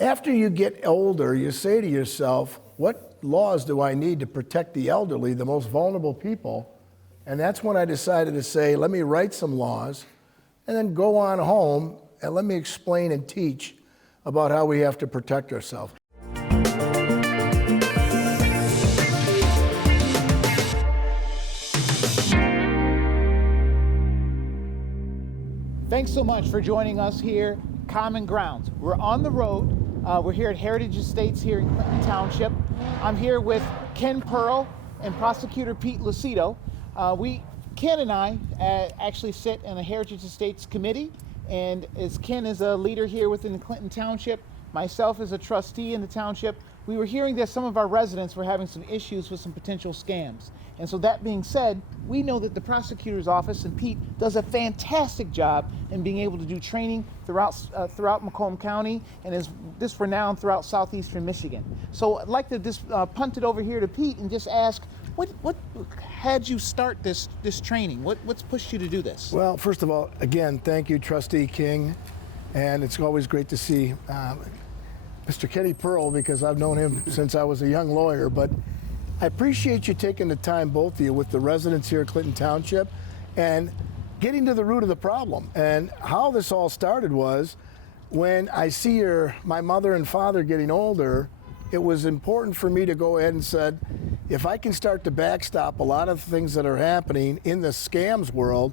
After you get older, you say to yourself, what laws do I need to protect the elderly, the most vulnerable people? And that's when I decided to say, let me write some laws and then go on home and let me explain and teach about how we have to protect ourselves. Thanks so much for joining us here, Common Grounds. We're on the road. We're here at Heritage Estates here in Clinton Township. I'm here with Ken Pearl and Prosecutor Pete Lucido. Ken and I actually sit in a Heritage Estates committee, and as Ken is a leader here within the Clinton Township, myself as a trustee in the township, we were hearing that some of our residents were having some issues with some potential scams. And so that being said, we know that the prosecutor's office and Pete does a fantastic job in being able to do training throughout Macomb County and is this renowned throughout southeastern Michigan. So I'd like to just punt it over here to Pete and just ask, what had you start this training? What's pushed you to do this? Well, first of all, again, thank you, Trustee King. And it's always great to see Mr. Kenny Pearl, because I've known him since I was a young lawyer. But I appreciate you taking the time, both of you, with the residents here at Clinton Township and getting to the root of the problem. And how this all started was when I see my mother and father getting older, it was important for me to go ahead and said, if I can start to backstop a lot of things that are happening in the scams world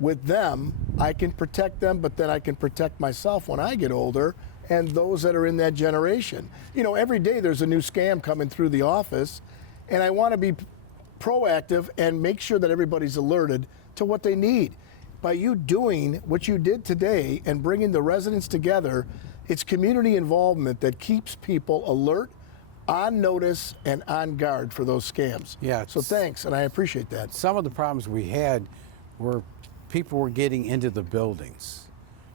with them, I can protect them, but then I can protect myself when I get older and those that are in that generation. You know, every day there's a new scam coming through the office, and I want to be proactive and make sure that everybody's alerted to what they need. By you doing what you did today and bringing the residents together, it's community involvement that keeps people alert, on notice, and on guard for those scams. Yeah. So thanks, and I appreciate that. Some of the problems we had were people were getting into the buildings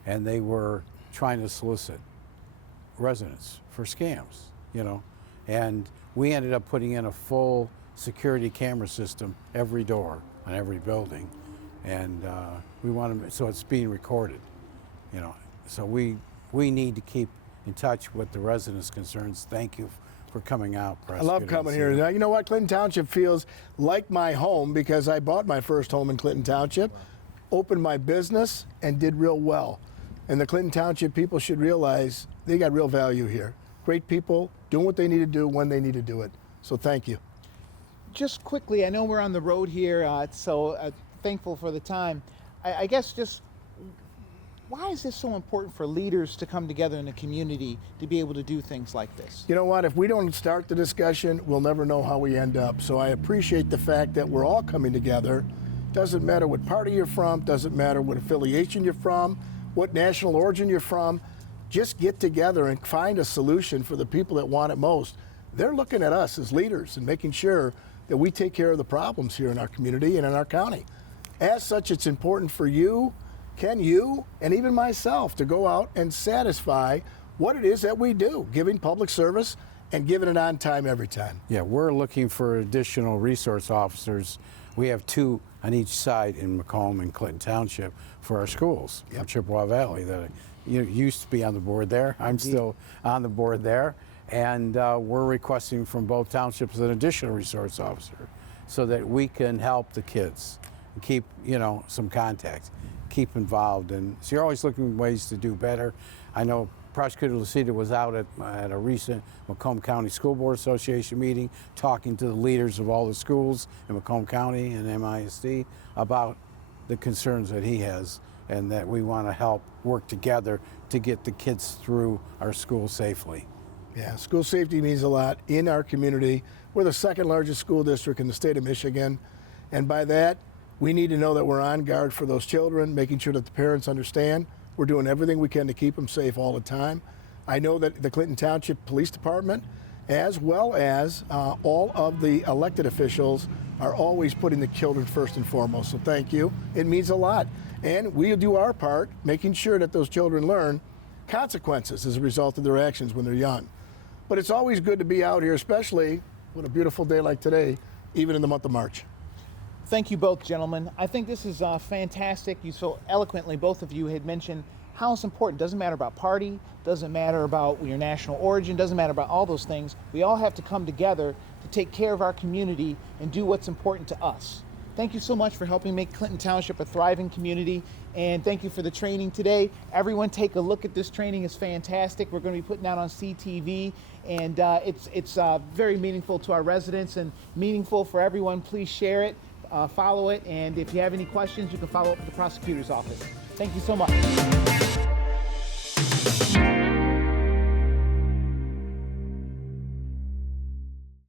and they were trying to solicit residents for scams, you know, and we ended up putting in a full security camera system every door on every building, and we want to, so it's being recorded, you know, so we need to keep in touch with the residents' concerns. Thank you for coming out, I love coming here. Now, you know what? Clinton Township feels like my home because I bought my first home in Clinton Township, opened my business, and did real well. And the Clinton Township people should realize they got real value here. Great people doing what they need to do when they need to do it. So thank you. Just quickly, I know we're on the road here, so thankful for the time. I guess just why is this so important for leaders to come together in the community to be able to do things like this? You know what? If we don't start the discussion, we'll never know how we end up. So I appreciate the fact that we're all coming together. Doesn't matter what party you're from, doesn't matter what affiliation you're from, what national origin you're from, just get together and find a solution for the people that want it most. They're looking at us as leaders and making sure that we take care of the problems here in our community and in our county. As such, it's important for you, Ken, you, and even myself to go out and satisfy what it is that we do, giving public service and giving it on time every time. Yeah, we're looking for additional resource officers. We have 2 on each side in Macomb and Clinton Township for our schools, from Chippewa Valley. That you used to be on the board there. I'm still on the board there, and we're requesting from both townships an additional resource officer so that we can help the kids and keep, you know, some contact, keep involved. And so you're always looking for ways to do better. I know Prosecutor Lucido was out at a recent Macomb County School Board Association meeting talking to the leaders of all the schools in Macomb County and MISD about the concerns that he has, and that we want to help work together to get the kids through our schools safely. Yeah, school safety means a lot in our community. We're the 2nd largest school district in the state of Michigan, and by that, we need to know that we're on guard for those children, making sure that the parents understand we're doing everything we can to keep them safe all the time. I know that the Clinton Township Police Department, as well as all of the elected officials, are always putting the children first and foremost. So thank you. It means a lot. And we'll do our part, making sure that those children learn consequences as a result of their actions when they're young. But it's always good to be out here, especially on a beautiful day like today, even in the month of March. Thank you both, gentlemen. I think this is fantastic. You so eloquently, both of you, had mentioned how it's important. Doesn't matter about party, doesn't matter about your national origin, doesn't matter about all those things. We all have to come together to take care of our community and do what's important to us. Thank you so much for helping make Clinton Township a thriving community, and thank you for the training today. Everyone take a look at this training. It's fantastic. We're going to be putting out on CTV, and it's very meaningful to our residents and meaningful for everyone. Please share it, follow it, and if you have any questions, you can follow up with the prosecutor's office. Thank you so much.